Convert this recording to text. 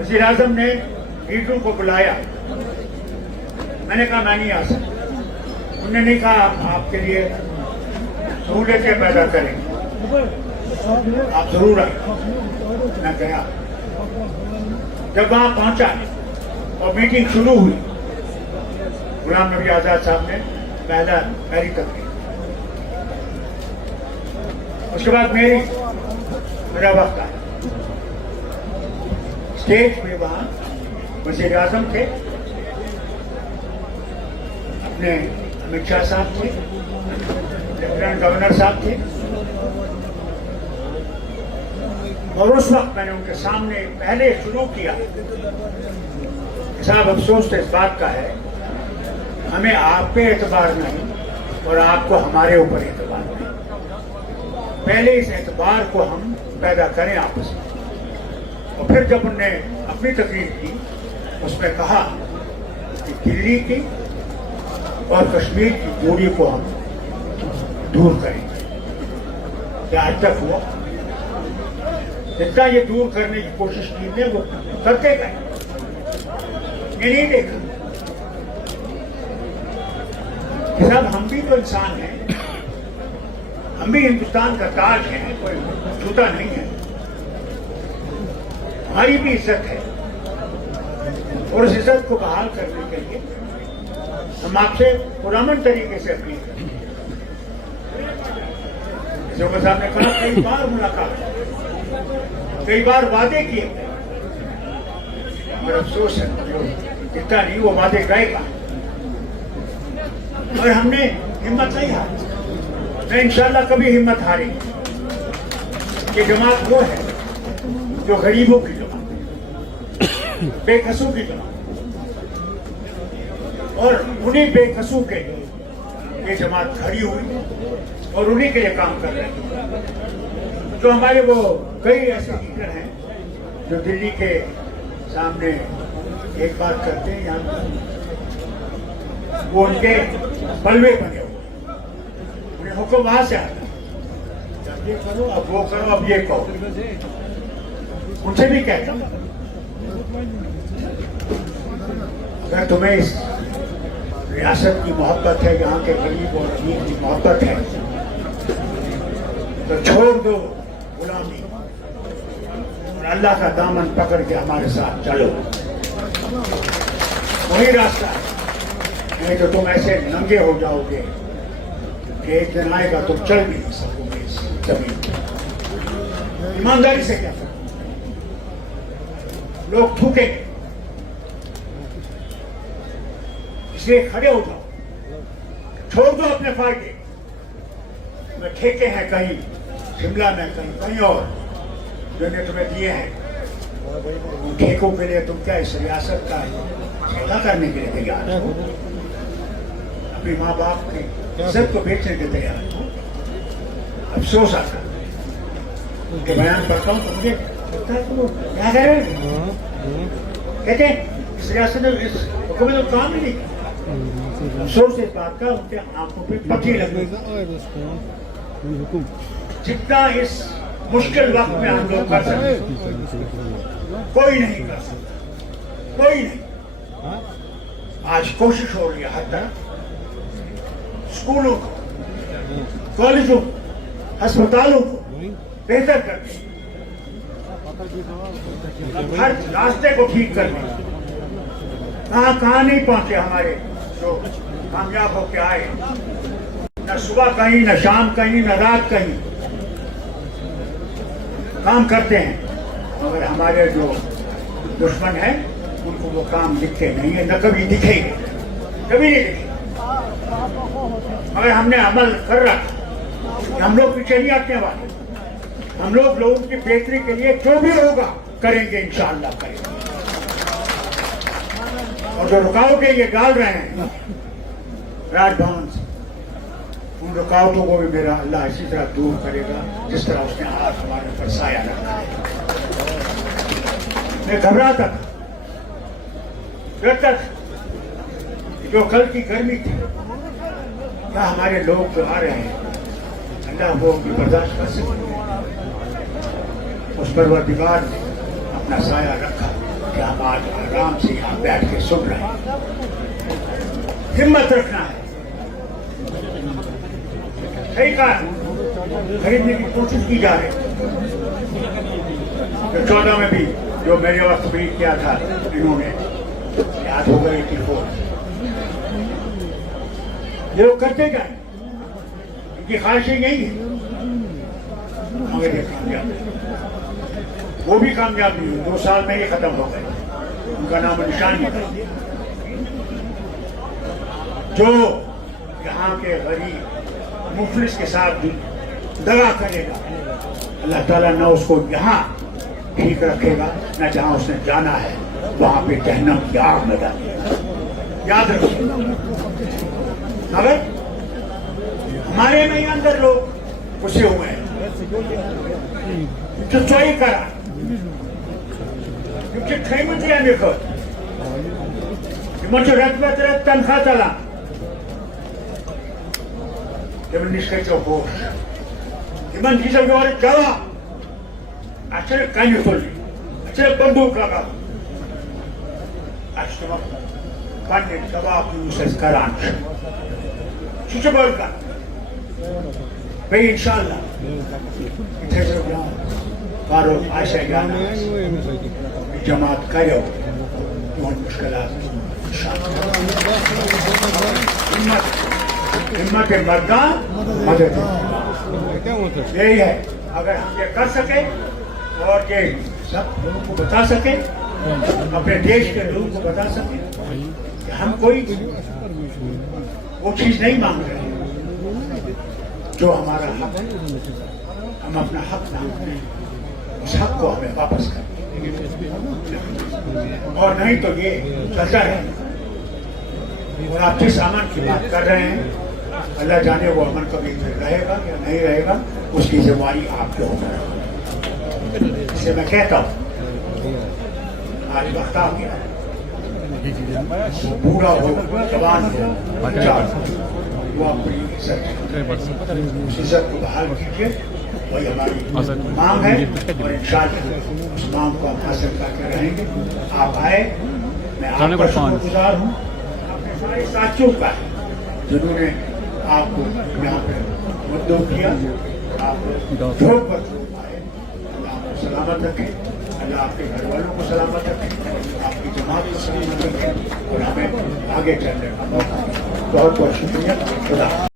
वज़ीर आज़म ने लीडरों को बुलाया, मैंने कहा मैं नहीं आ सकता। उन्होंने नहीं कहा आपके लिए सहूलियतें पैदा करेंगे, आप जरूर आए। मैं गया, जब वहां पहुंचा और मीटिंग शुरू हुई, गुलाम नबी आजाद साहब ने पहली तकरीर, उसके बाद मेरा वक्त आया। स्टेज पे वहां वज़ीर आज़म थे, अपने अमित शाह साहब थे, लेफ्टिनेंट गवर्नर साहब थे, और उस वक्त मैंने उनके सामने पहले शुरू किया। साहब अफसोस तो इस बात का है, हमें आप पे एतबार नहीं और आपको हमारे ऊपर एतबार नहीं। पहले इस एतबार को हम पैदा करें आपस में। और फिर जब उनने अपनी तकरीर की, उसमें कहा कि दिल्ली की और कश्मीर की दूरी को हम दूर करेंगे। क्या आज तक हुआ? जितना ये दूर करने की कोशिश की ने वो करते गए, ये नहीं देखा कि साहब हम भी तो इंसान हैं, हम भी हिंदुस्तान का ताज हैं, कोई छूता नहीं है, हमारी भी इज्जत है। और उस इज्जत को बहाल करने के लिए हम आपसे पुरअमन तरीके से अपील करते हैं। जौहर साहब ने कहा कई बार मुलाकात, कई बार वादे किए, और अफसोस है इतना नहीं वो वादे गएगा। और हमने हिम्मत नहीं हारी, मैं इंशाल्लाह कभी हिम्मत हारेंगे। ये जमात वो है जो गरीबों की जमात, बेकसों की जमात, और उन्हीं बेकसों के लिए ये जमात खड़ी हुई और उन्हीं के लिए काम कर रही है। जो हमारे वो कई ऐसे लीडर हैं जो दिल्ली के सामने एक बात करते हैं, यहाँ वो उनके बलवे बने हुए, उन्हें हुक्म वहां से आता, अब ये करो, अब वो करो, अब ये कहो। उनसे भी कहता हूं, अगर तुम्हें इस रियासत की मोहब्बत है, यहाँ के गरीब और अमीर की मोहब्बत है, तो छोड़ दो गुलामी और अल्लाह का दामन पकड़ के हमारे साथ चलो, वही रास्ता है। नहीं तो तुम ऐसे नंगे हो जाओगे कि एक दिन आएगा तुम चल भी नहीं सकोगे इस जमीन पर। ईमानदारी से क्या करो, लोग थूकेंगे, इसलिए खड़े हो जाओ, छोड़ दो अपने फायदे। में ठेके हैं कहीं शिमला में, कहीं और जो ने तुम्हें दिए हैं, उन ठेकों के लिए तुम क्या इस रियासत का सौदा करने के लिए तैयार हो? अपनी माँ बाप की इज्जत को बेचने के तैयार हो? अफसोस आता है उनके बयान पढ़ता हूँ तो मुझे लगता है तो क्या कह रहे हैं, कहते हैं इस रियासत ने इस हुकूमत ने काम ही नहीं किया। अफसोस इस बात का उनके आंखों पे पट्टी लगी। जितना इस मुश्किल वक्त में हम लोग कर सकते, कोई नहीं कर सकता, कोई नहीं। आज कोशिश हो रही है हर तरफ, स्कूलों को, कॉलेजों को, अस्पतालों को बेहतर करने, हर रास्ते को ठीक करने। कहाँ नहीं पहुंचे हमारे जो कामयाब होके आए, न सुबह कहीं, न शाम कहीं, न रात कहीं काम करते हैं, मगर हमारे जो दुश्मन हैं उनको वो काम दिखते नहीं है, न कभी दिखेंगे, कभी नहीं दिखेंगे। मगर हमने अमल कर रखा, हम लोग पीछे नहीं हटने वाले, हम लोग लोगों की बेहतरी के लिए जो भी होगा करेंगे, इंशाअल्लाह करेंगे। और जो रुकावटें ये डाल रहे हैं राजभवन से, उन रुकावटों को भी मेरा अल्लाह इसी तरह दूर करेगा जिस तरह उसने आज हमारे ऊपर साया रखा है। मैं घबराता था डरता था जो कल की गर्मी थी, क्या हमारे लोग जो आ रहे हैं अल्लाह वो भी बर्दाश्त कर सकते, उस परवरदिगार ने अपना साया रखा। کہ ہم آج آرام سے یہاں بیٹھ کے سن رہے ہیں. ہمت رکھنا ہے. صحیح کہا خریدنے کی کوشش کی جا رہی. 14 میں بھی جو میرے وقت بھی کیا تھا انہوں نے یاد ہو گئی تھی. یہ لوگ کرتے جائیں, ان کی خواہشیں یہی ہیں. مگر کامیاب وہ بھی کامیاب نہیں ہوئی. 2 سال میں ہی ختم ہو گئے. ان کا نام و نشان نہیں تھا. جو یہاں کے غریب مفلس کے ساتھ دغا کرے گا, اللہ تعالیٰ نہ اس کو یہاں ٹھیک رکھے گا, نہ جہاں اس نے جانا ہے وہاں پہ جہنم کی آگ میں ڈالے گا. یاد رکھیے. مگر ہمارے میں ہی اندر لوگ گھسے ہوئے ہیں. جو چوئی کرا کیونکہ قیمت ہے دیکھو جو رتبت تنخواہ چلا نشکچو ہوش چیزوں کے بارے جواب اچھے کانی تھوڑی اچھے بندوق لگا پانے جواب یوسس کران چیچے بول کر بھئی انشاءاللہ کارو آشا جانا جماعت کرو بہت مشکلات ہمت مردان مدد. یہی ہے. اگر ہم یہ کر سکیں اور یہ سب لوگوں کو بتا سکیں, اپنے دیش کے لوگوں کو بتا سکیں کہ ہم کوئی وہ چیز نہیں مانگ رہے ہیں جو ہمارا حق ہے. ہم اپنا حق مانگتے ہیں, اس حق کو ہمیں واپس کریں. اور نہیں تو یہ چلتا رہے. اور آپ جس امن کی بات کر رہے ہیں اللہ جانے وہ امن کبھی رہے گا یا نہیں رہے گا, اس کی ذمہ داری آپ کے اوپر ہے. اسے میں کہتا ہوں آج وقت آ گیا, بوڑھا ہو جوان ہو وہ اپنی عزت کو بحال کیجیے. وہی ہماری مانگ ہے اور انشاءاللہ اس مانگ کو ہم حاصل کر کے رہیں گے. آپ آئے, میں آپ کا شکر گزار ہوں. اپنے سارے ساتھیوں کا ہے جنہوں نے آپ کو یہاں پہ مدعو کیا. آپ جھوک پر جھوک آئے. اللہ آپ کو سلامت رکھے, اللہ آپ کے گھر والوں کو سلامت رکھے, آپ کی جماعت کو سلامت رکھے اور ہمیں آگے چلنے کا موقع دے. بہت بہت شکریہ. خدا